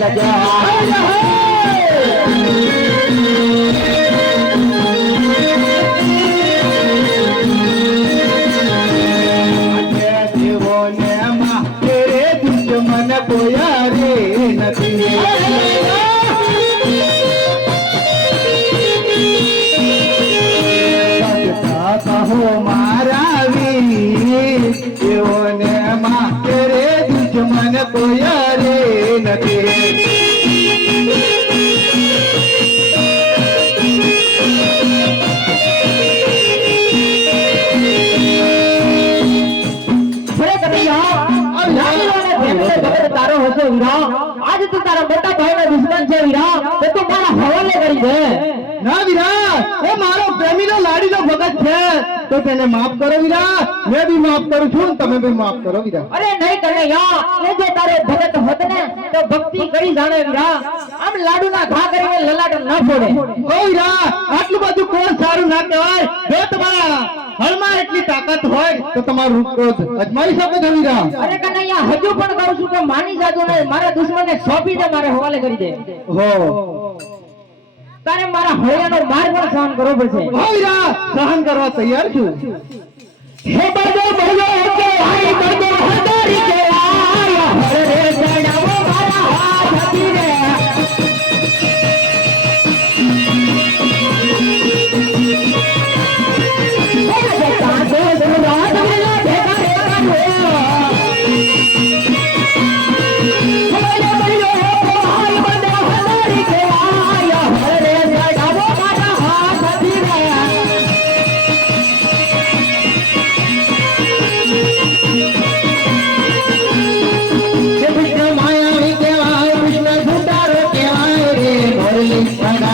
રે રે મારા વીર દેવોને માં તેરે દુશ્મન કોયા તારો હશે આજ તું તારા મોટા ભાઈનો દુશ્મન છે વીરા તો તું મારા હવાલે કરી દે. ના વિરા એ મારો પ્રેમીનો લાડીનો ભગત છે. તો તેને માફ કરો વિરા મેં બી માફ કરું છું તમે બી માફ કરો વિરા અરે નહીં કનૈયા એ જો તારે ભગત હોત ને તો ભક્તિ કરી જાણે વીરા આમ લાડુના ઘા કરીને લલાટ ન ફોડે. ઓ વીરા આટલું બધું કોણ સારું ના કહેવાય? જો તમારા હળમાં એટલી તાકાત હોય તો તમારું ક્રોધ અજમાવી શકો છો વીરા અરે કનૈયા હજુ પણ કહું છું કે માની જાજો ને મારા દુશ્મનને સોંપી દે મારે હવાલે કરી દે. હો. તારે મારા હૈયાનો માર પણ સહન કરવો પડશે. હો સહન કરવા તૈયાર છું. હે બળદો બળદો હે ભાઈ બળદો હદારી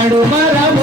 વગાડું મારા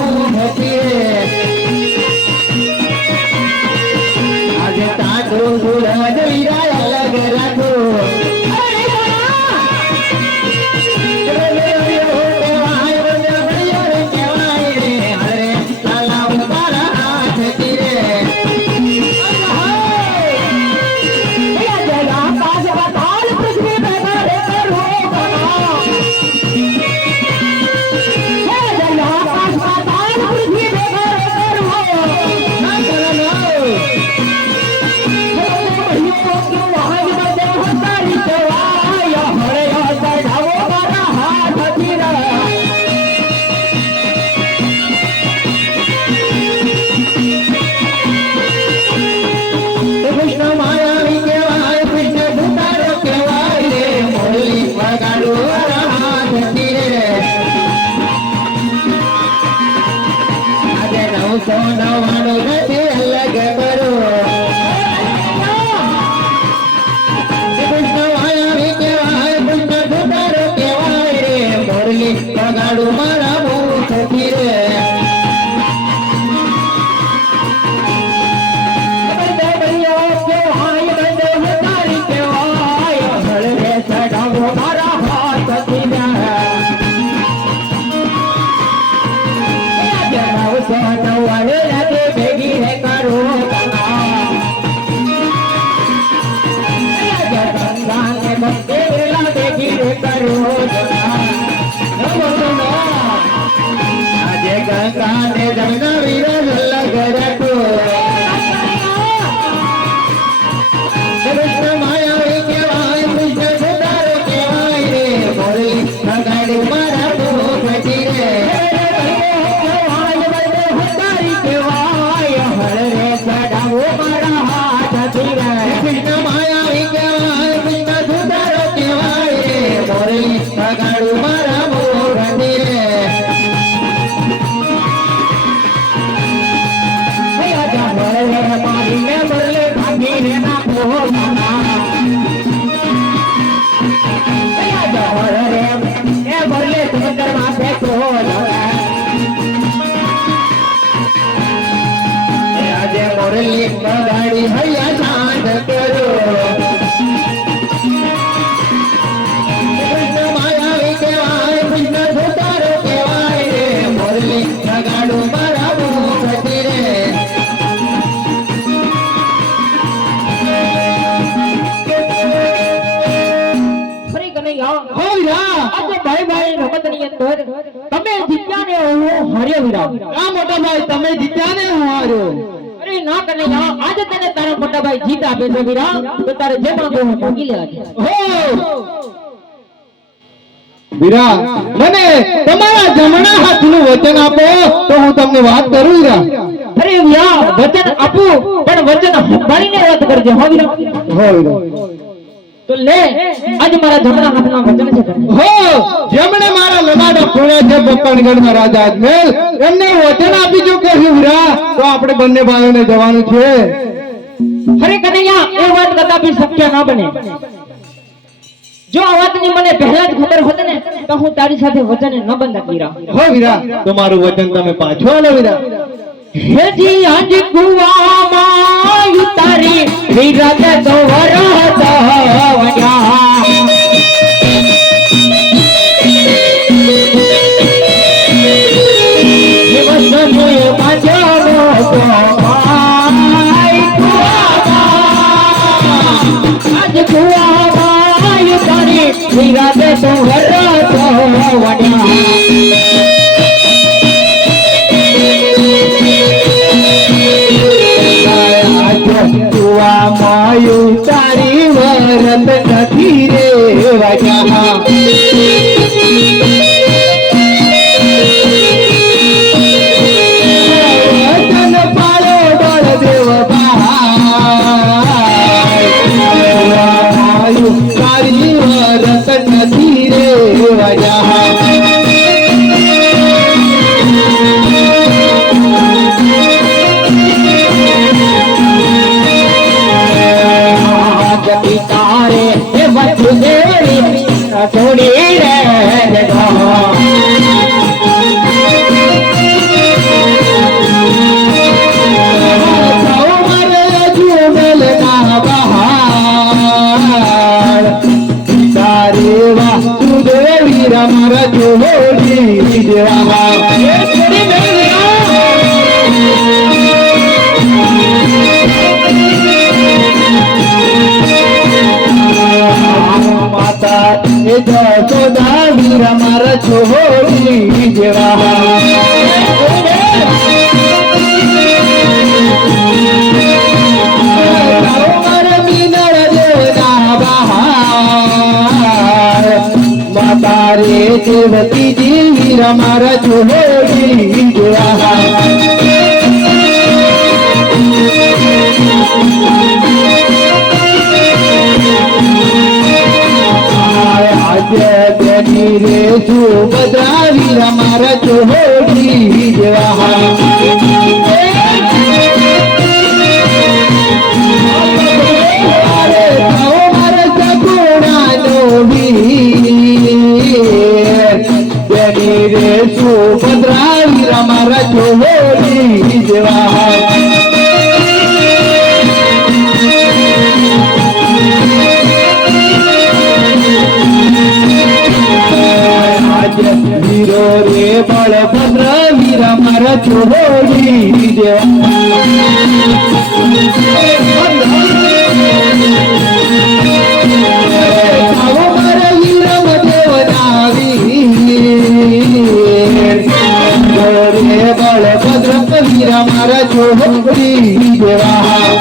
તને તારા મોટા ભાઈ જીત આપે છે વીરા તો તારે જે માંગો હોય. માંગી લેવા છે હો! વીરા મને તમારા જમણા હાથનું વચન આપો તો હું તમને વાત કરું વીરા અરે વીરા વચન આપું પણ વચન સંભાળીને વાત કરજે હો વીરા હો વીરા તો લે આજે મારા જમણા હાથમાં વચન છે હો જેમણે મારા લલાડા ખોળ્યા છે બપ્પણગઢના રાજા અજમેર એમને વચન આપી ચૂક્યો કે વીરા તો આપણે બંને ભાઈઓને જવાનું છે. અરે કનૈયા એ વાત કદાપી શક્ય ના બને. જો આ વાતની મને પહેલા જ ખબર હોત ને તો હું તારી સાથે વચન ન બંધા વીરા હો વીરા. તમારું વચન તમે પાછો આલો વીરા. હેજી આજ કુવામાં ઉતારી વિરત તો વરત ઉતારી વિરત તો વરત એ જશોદા વીરા મારા જોડી જેવા માતા રે દેવતી જી વીરા મારા જોડી જેવા આજે તેની રે સુભદ્રા વીરા મારા જોડી જેવા દેવા મારા મારા જોડી દેવા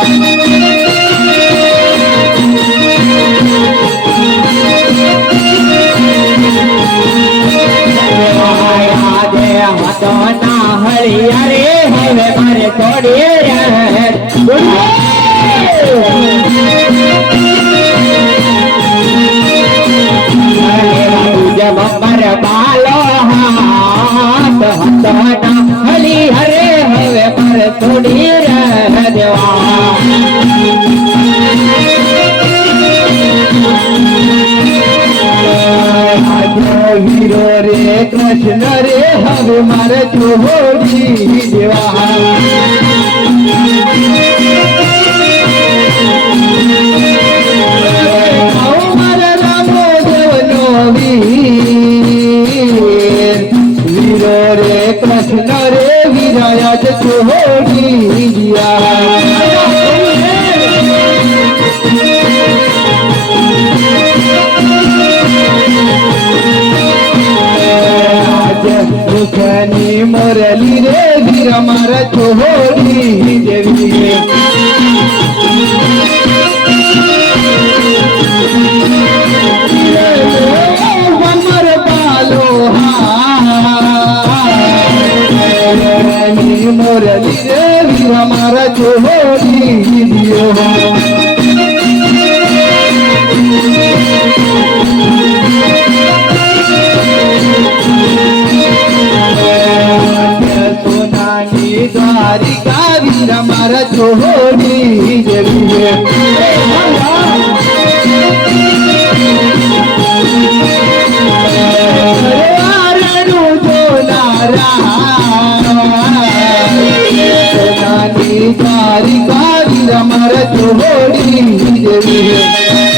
હળિયા રે હવે મારે થોડી રે બપર બાલો હાથ ના હળી હરે હવે મારે થોડી રે દેવા કૃષ્ણ રે હવે મારે જોડી દેવા. આંખ હોલી દેવી અમર પાલો મોરલી દેવી અમારા ચોહોલી દિયો तारी तारी रमर चोड़ी देवी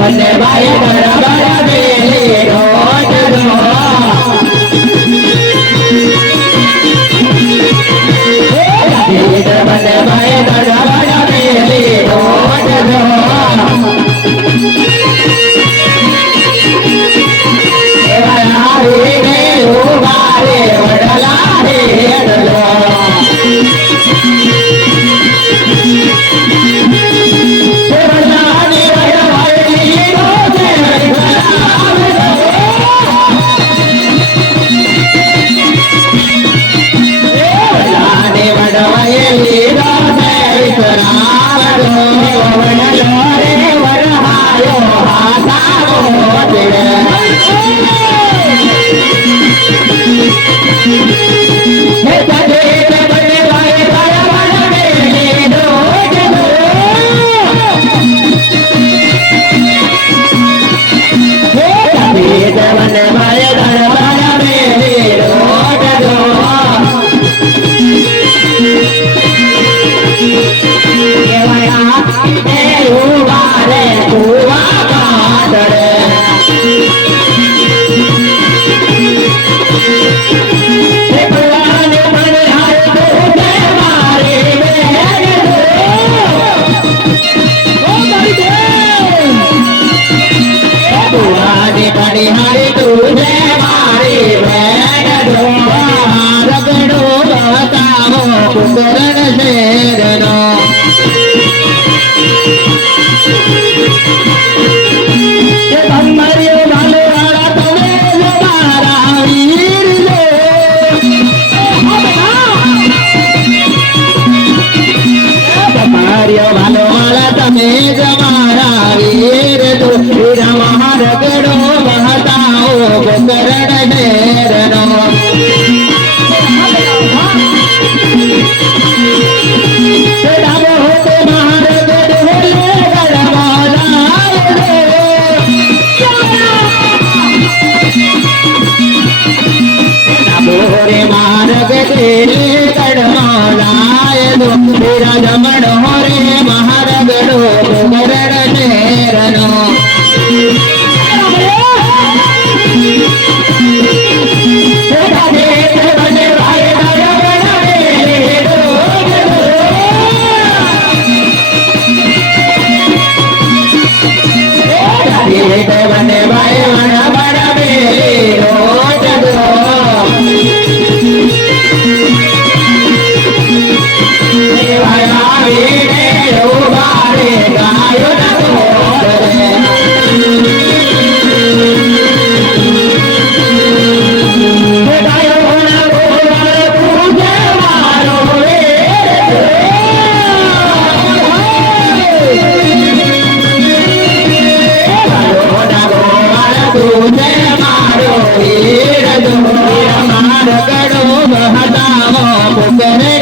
बने भाई बड़ा बड़ा बेली તમે જ મારા વીર દુઃખી રમા રગડો મહતાઓ ગોકરણ ડેરનો. માર્ગ દે ગઢ માલા లేదు విరజమడు హరే మహారగడు చేరను ಮಾಡ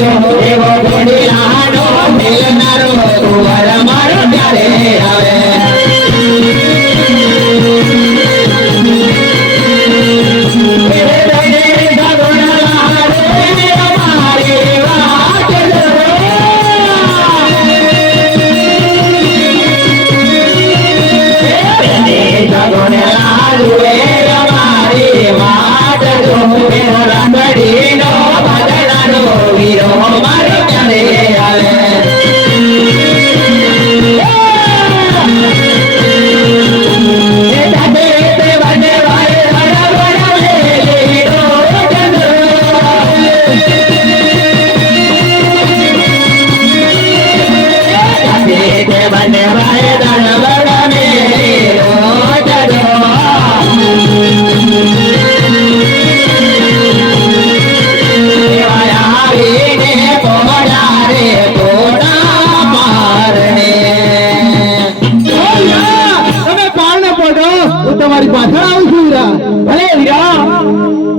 Senhor.